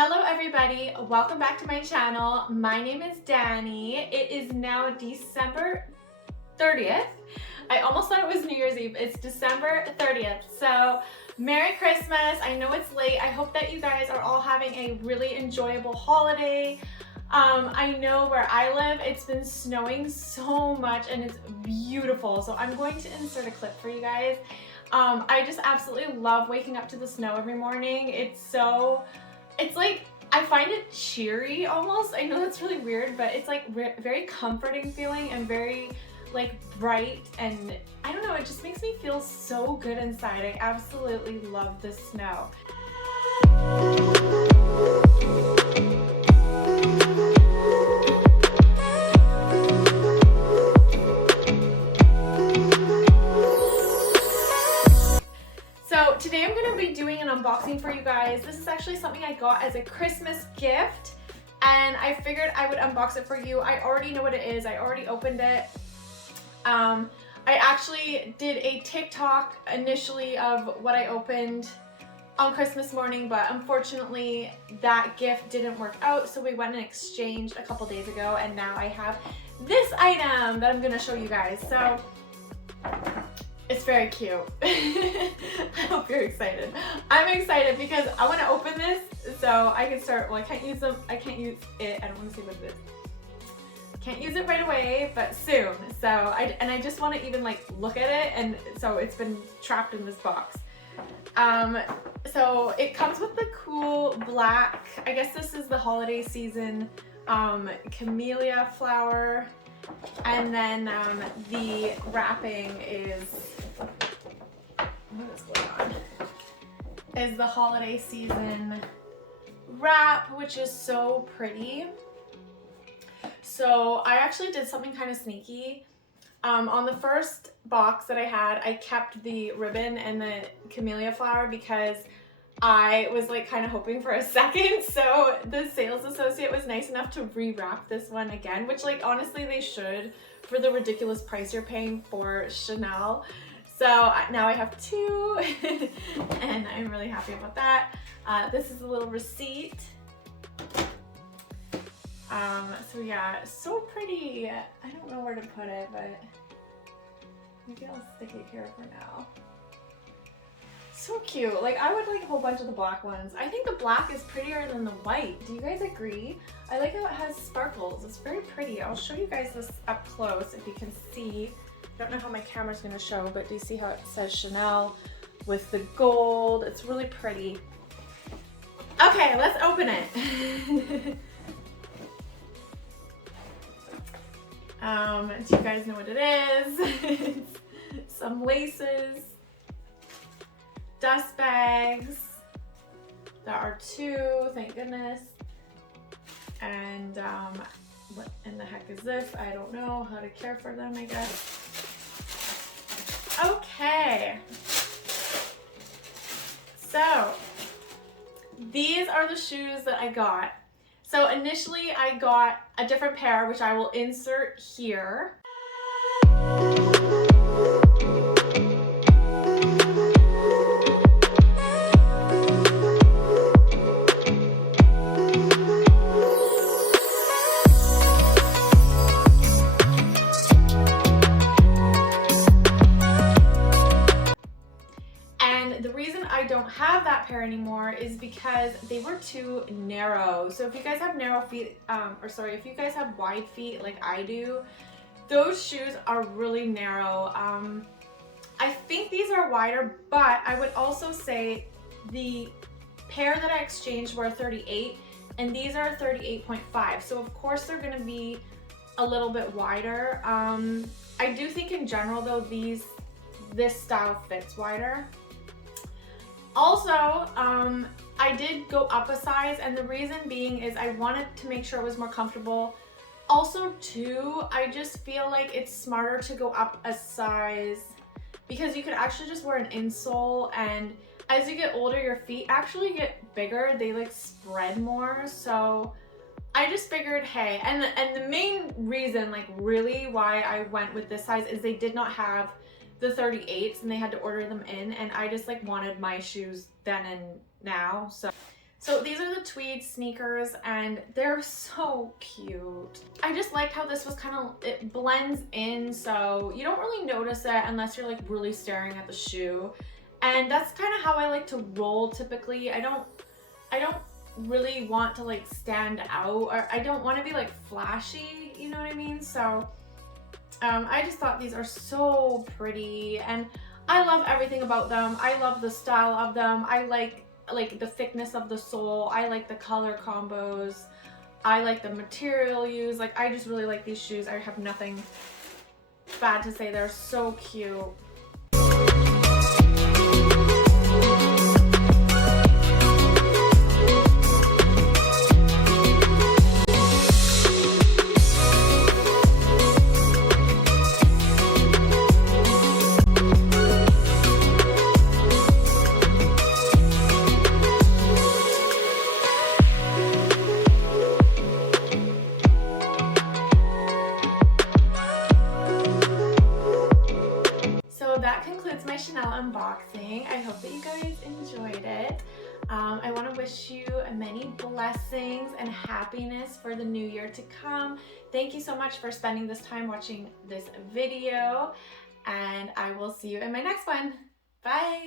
Hello everybody, welcome back to my channel. My name is Danie. It is now December 30th. I almost thought it was New Year's Eve. It's December 30th. So Merry Christmas. I know it's late. I hope that you guys are all having a really enjoyable holiday. I know where I live, it's been snowing so much and it's beautiful. So I'm going to insert a clip for you guys. I just absolutely love waking up to the snow every morning. It's like, I find it cheery almost. I know that's really weird, but it's like very comforting feeling and very like bright, and I don't know, it just makes me feel so good inside. I absolutely love the snow. So today I'm going to be doing an unboxing for you guys. This is actually something I got as a Christmas gift and I figured I would unbox it for you. I already know what it is. I already opened it. I actually did a TikTok initially of what I opened on Christmas morning, but unfortunately that gift didn't work out, so we went and exchanged a couple days ago and now I have this item that I'm going to show you guys. So it's very cute. I hope you're excited. I'm excited because I want to open this so I can start, well, I can't use it, I don't want to say what it is. Can't use it right away, but soon. So, I just want to even like look at it, and so it's been trapped in this box. So it comes with the cool black, I guess this is the holiday season, camellia flower. And then the wrapping is, what is going on? Is the holiday season wrap, which is so pretty. So I actually did something kind of sneaky. On the first box that I had, I kept the ribbon and the camellia flower because I was like kind of hoping for a second. So the sales associate was nice enough to rewrap this one again, which like honestly they should for the ridiculous price you're paying for Chanel. So now I have two and I'm really happy about that. This is a little receipt. So yeah, so pretty. I don't know where to put it, but maybe I'll stick it here for now. So cute. Like I would like a whole bunch of the black ones. I think the black is prettier than the white. Do you guys agree? I like how it has sparkles. It's very pretty. I'll show you guys this up close if you can see. I don't know how my camera's gonna show, but do you see how it says Chanel with the gold? It's really pretty. Okay, let's open it. Do you guys know what it is? Some laces. Dust bags. There are two, thank goodness. And what in the heck is this? I don't know how to care for them, I guess. Okay. So these are the shoes that I got. So initially I got a different pair, which I will insert here. I don't have that pair anymore is because they were too narrow. So if you guys have narrow feet, if you guys have wide feet like I do, those shoes are really narrow. I think these are wider, but I would also say the pair that I exchanged were 38 and these are 38.5. So of course they're gonna be a little bit wider. I do think in general though, this style fits wider. Also, I did go up a size, and the reason being is I wanted to make sure it was more comfortable. Also too, I just feel like it's smarter to go up a size because you could actually just wear an insole, and as you get older your feet actually get bigger, they like spread more. So I just figured, hey, and the main reason like really why I went with this size is they did not have the 38s and they had to order them in, and I just like wanted my shoes then and now. So these are the tweed sneakers and they're so cute. I just liked how this was kind of, it blends in, so you don't really notice it unless you're like really staring at the shoe. And that's kind of how I like to roll typically. I don't really want to like stand out, or I don't want to be like flashy, you know what I mean? So I just thought these are so pretty and I love everything about them. I love the style of them. I like the thickness of the sole. I like the color combos. I like the material used. Like, I just really like these shoes. I have nothing bad to say. They're so cute. So that concludes my Chanel unboxing. I hope that you guys enjoyed it. I want to wish you many blessings and happiness for the new year to come. Thank you so much for spending this time watching this video, and I will see you in my next one. Bye!